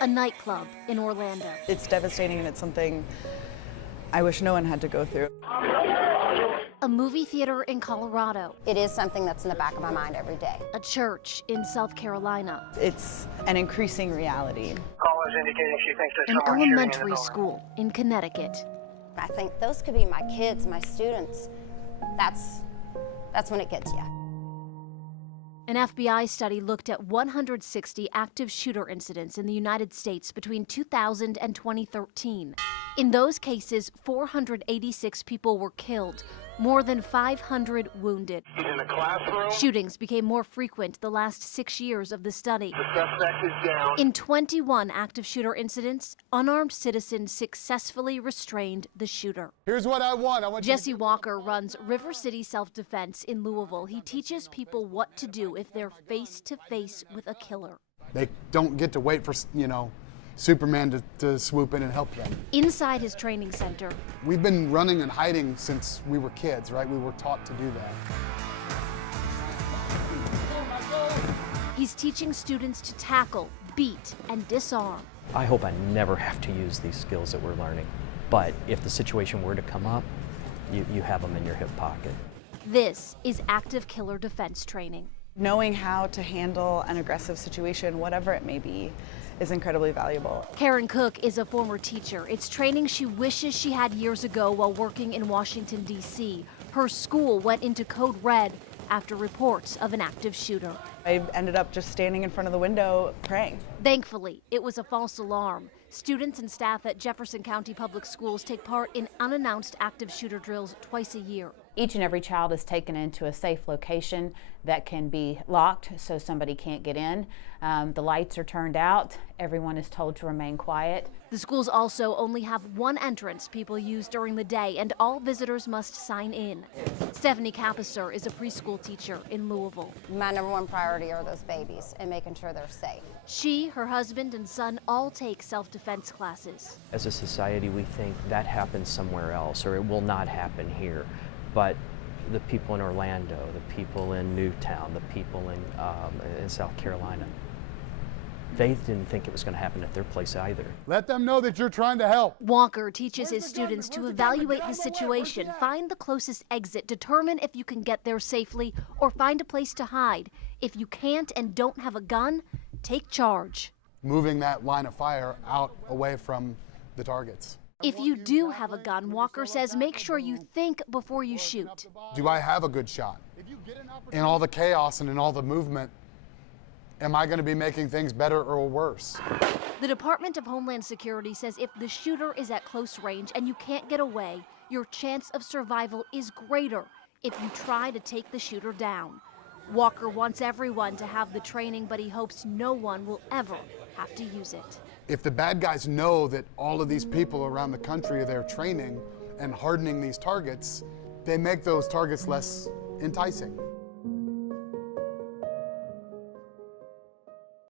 a nightclub in Orlando. It's devastating, and it's something I wish no one had to go through. A movie theater in Colorado. It is something that's in the back of my mind every day. A church in South Carolina. It's an increasing reality. Callers indicating she thinks there's An someone shooting in the elementary building. school in Connecticut. I think those could be my kids, my students. That's when it gets you. An FBI study looked at 160 active shooter incidents in the United States between 2000 and 2013. In those cases, 486 people were killed, more than 500 wounded. He's in the classroom. Shootings became more frequent the last 6 years of the study. The suspect is down. In 21 active shooter incidents, unarmed citizens successfully restrained the shooter. Here's what I want. Jesse Walker runs River City Self-Defense in Louisville. He teaches people what to do if they're face to face with a killer. They don't get to wait for, Superman to swoop in and help them. Inside his training center, We've been running and hiding since we were kids, right? We were taught to do that. he's teaching students to tackle, beat, and disarm. I hope I never have to use these skills that we're learning. But if the situation were to come up, you have them in your hip pocket. This is active killer defense training. Knowing how to handle an aggressive situation, whatever it may be, is incredibly valuable. Karen Cook is a former teacher. It's training she wishes she had years ago while working in Washington, D.C. Her school went into code red after reports of an active shooter. I ended up just standing in front of the window praying. Thankfully, it was a false alarm. Students and staff at Jefferson County Public Schools take part in unannounced active shooter drills twice a year. Each and every child is taken into a safe location that can be locked so somebody can't get in. The lights are turned out. Everyone is told to remain quiet. The schools also only have one entrance people use during the day, and all visitors must sign in. Stephanie Capisser is a preschool teacher in Louisville. My number one priority are those babies and making sure they're safe. She, her husband, and son all take self-defense classes. As a society, we think that happens somewhere else, or it will not happen here. But the people in Orlando, the people in Newtown, the people in South Carolina, they didn't think it was going to happen at their place either. Let them know that you're trying to help. Walker teaches his students to evaluate the situation, find the closest exit, determine if you can get there safely, or find a place to hide. If you can't and don't have a gun, take charge. Moving that line of fire out away from the targets. If you do have a gun, Walker says make sure you think before you shoot. Do I have a good shot? In all the chaos and in all the movement, am I going to be making things better or worse? The Department of Homeland Security says if the shooter is at close range and you can't get away, your chance of survival is greater if you try to take the shooter down. Walker wants everyone to have the training, but he hopes no one will ever have to use it. If the bad guys know that all of these people around the country are there training and hardening these targets, they make those targets less enticing.